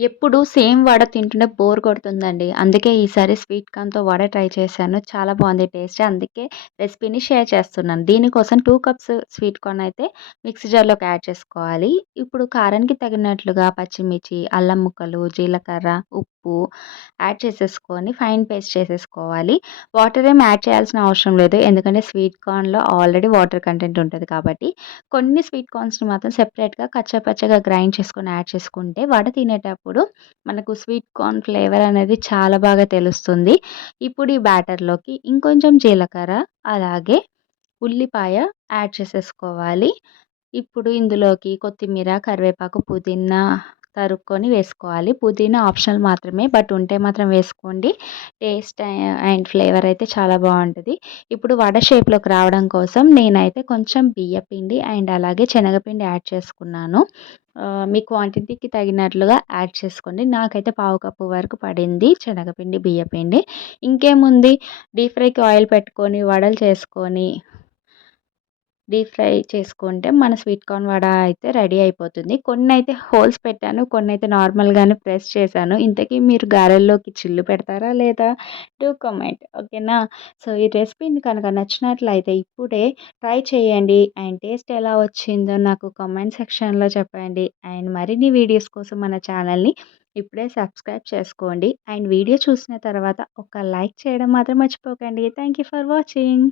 ఎప్పుడు సేమ్ వడ తింటుంటే బోర్ కొడుతుందండి. అందుకే ఈసారి స్వీట్ కార్న్‌తో వడ ట్రై చేశాను. చాలా బావుంది టేస్ట్. అందుకే రెసిపీని షేర్ చేస్తున్నాను. దీనికోసం 2 కప్స్ స్వీట్ కార్న్ అయితే మిక్సీ జార్‌లోకి యాడ్ చేసుకోవాలి. ఇప్పుడు కారానికి తగినట్లుగా పచ్చిమిర్చి, అల్లం ముక్కలు, జీలకర్ర, ఉప్పు యాడ్ చేసేసుకొని ఫైన్ పేస్ట్ చేసేసుకోవాలి. వాటర్ ఏమి యాడ్ చేయాల్సిన అవసరం లేదు. ఎందుకంటే స్వీట్ కార్న్‌లో ఆల్రెడీ వాటర్ కంటెంట్ ఉంటది కాబట్టి. కొన్ని స్వీట్ కార్న్స్‌ని మాత్రం సెపరేట్‌గా కచ్చాపచ్చాగా గ్రైండ్ చేసుకొని యాడ్ చేసుకుంటే వడ తినేటప్పుడు మనకు స్వీట్ కార్న్ ఫ్లేవర్ అనేది చాలా బాగా తెలుస్తుంది. ఇప్పుడు ఈ బ్యాటర్‌లోకి ఇంకొంచెం జీలకర్ర, అలాగే ఉల్లిపాయ యాడ్ చేసేసుకోవాలి. ఇప్పుడు ఇందులోకి కొత్తిమీర, కరివేపాకు, పుదీనా తరుక్కొని వేసుకోవాలి. పుదీనా ఆప్షనల్ మాత్రమే. బట్ ఉంటే మాత్రం వేసుకోండి. టేస్ట్ అండ్ ఫ్లేవర్ అయితే చాలా బావుంటది. ఇప్పుడు వడ షేప్‌లోకి రావడం కోసం నేనైతే కొంచెం బియ్యపిండి అండ్ అలాగే శనగపిండి యాడ్ చేసుకున్నాను. మీ క్వాంటిటీకి తగినట్లుగా యాడ్ చేసుకోండి. నాకైతే పావు కప్పు వరకు పడింది శనగపిండి, బియ్యపిండి. ఇంకేముంది, డీప్ ఫ్రైకి ఆయిల్ పెట్టుకొని వడలు చేసుకొని డీప్ ఫ్రై చేసుకుంటే మన స్వీట్ కార్న్ వడ అయితే రెడీ అయిపోతుంది. కొన్నైతే హోల్స్ పెట్టాను. కొన్నైతే నార్మల్‌గానే ప్రెస్ చేశాను. ఇంతకీ మీరు గారెల్లోకి చిల్లు పెడతారా లేదా? Do comment. ఓకేనా? సో, ఈ రెసిపీని కనుక నచ్చినట్లయితే ఇప్పుడే ట్రై చేయండి. అండ్ టేస్ట్ ఎలా వచ్చిందో నాకు కామెంట్ సెక్షన్‌లో చెప్పండి. అండ్ మరిన్ని వీడియోస్ కోసం మన ఛానల్‌ని ఇప్పుడే సబ్స్క్రైబ్ చేసుకోండి. అండ్ వీడియో చూసిన తర్వాత ఒక లైక్ చేయడం మాత్రం మర్చిపోకండి. Thank you for watching.